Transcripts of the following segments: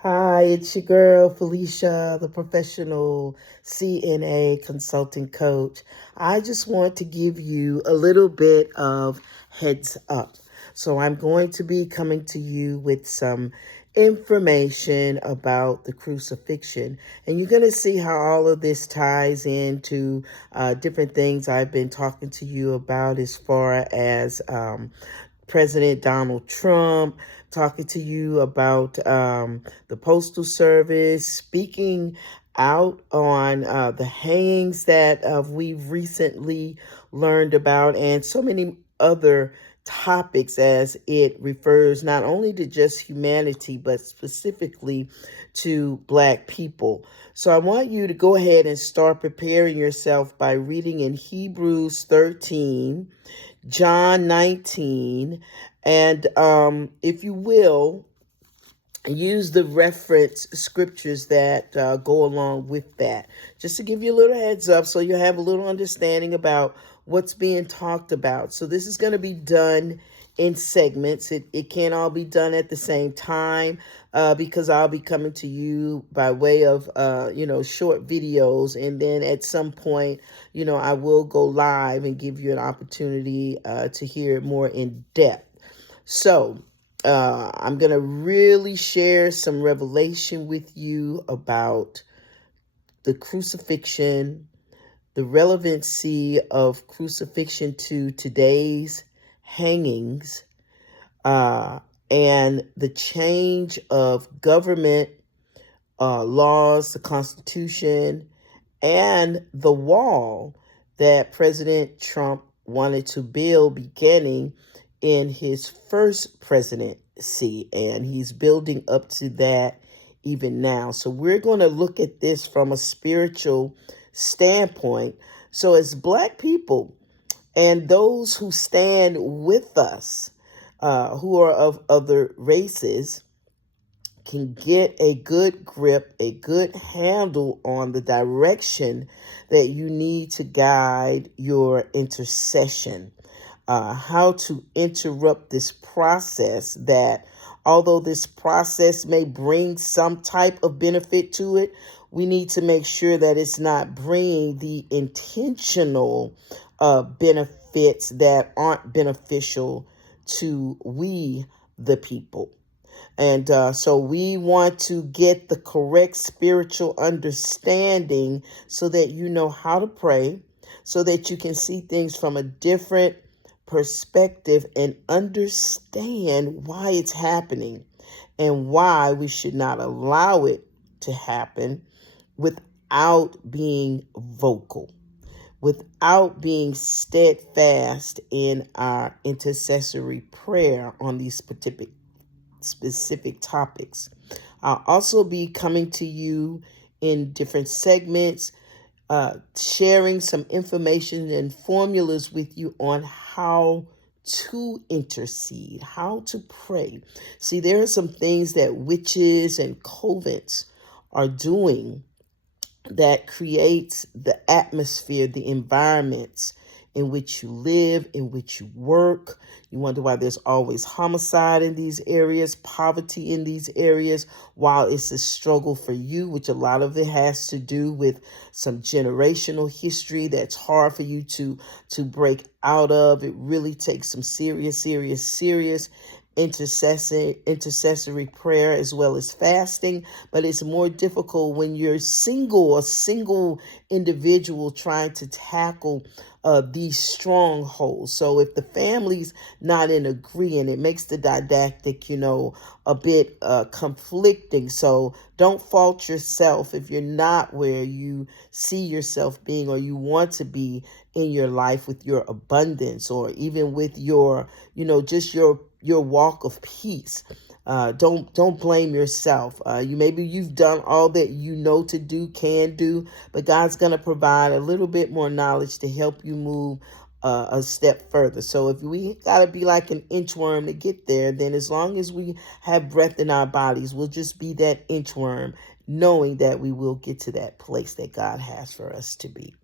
Hi, it's your girl, Felicia, the professional CNA consulting coach. I just want to give you a little bit of heads up. So, I'm going to be coming to you with some information about the crucifixion, and you're going to see how all of this ties into different things I've been talking to you about as far as President Donald Trump, talking to you about the Postal Service, speaking out on the hangings that we've recently learned about, and so many other topics as it refers not only to just humanity, but specifically to Black people. So I want you to go ahead and start preparing yourself by reading in Hebrews 13, John 19, and if you will, use the reference scriptures that go along with that. Just to give you a little heads up so you have a little understanding about what's being talked about. So this is going to be done in segments. It can't all be done at the same time because I'll be coming to you by way of, short videos. And then at some point, I will go live and give you an opportunity to hear it more in depth. So, I'm going to really share some revelation with you about the crucifixion, the relevancy of crucifixion to today's hangings, uh, and the change of government laws, the Constitution, and the wall that President Trump wanted to build beginning in his first presidency. And he's building up to that even now. So we're going to look at this from a spiritual standpoint. So, as Black people and those who stand with us, who are of other races, can get a good grip, a good handle on the direction that you need to guide your intercession. How to interrupt this process that, although this process may bring some type of benefit to it, we need to make sure that it's not bringing the intentional benefits that aren't beneficial to we, the people. And so we want to get the correct spiritual understanding so that you know how to pray, so that you can see things from a different perspective and understand why it's happening and why we should not allow it to happen without being vocal, without being steadfast in our intercessory prayer on these specific topics. I'll also be coming to you in different segments, sharing some information and formulas with you on how to intercede, how to pray. See, there are some things that witches and covens are doing that creates the atmosphere, the environments in which you live, in which you work. You wonder why there's always homicide in these areas, poverty in these areas, while it's a struggle for you, which a lot of it has to do with some generational history that's hard for you to break out of. It really takes some serious intercessory prayer as well as fasting, but it's more difficult when you're a single individual trying to tackle these strongholds. So if the family's not in agreement, it makes the didactic, a bit conflicting. So don't fault yourself if you're not where you see yourself being or you want to be in your life with your abundance, or even with your, just your walk of peace. Don't blame yourself. You've done all that you know to do, can do, but God's gonna provide a little bit more knowledge to help you move a step further. So if we gotta be like an inchworm to get there, then as long as we have breath in our bodies, we'll just be that inchworm, knowing that we will get to that place that God has for us to be.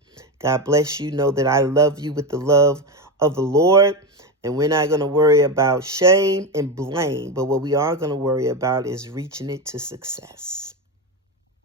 God bless you. Know that I love you with the love of the Lord. And we're not going to worry about shame and blame, but what we are going to worry about is reaching it to success.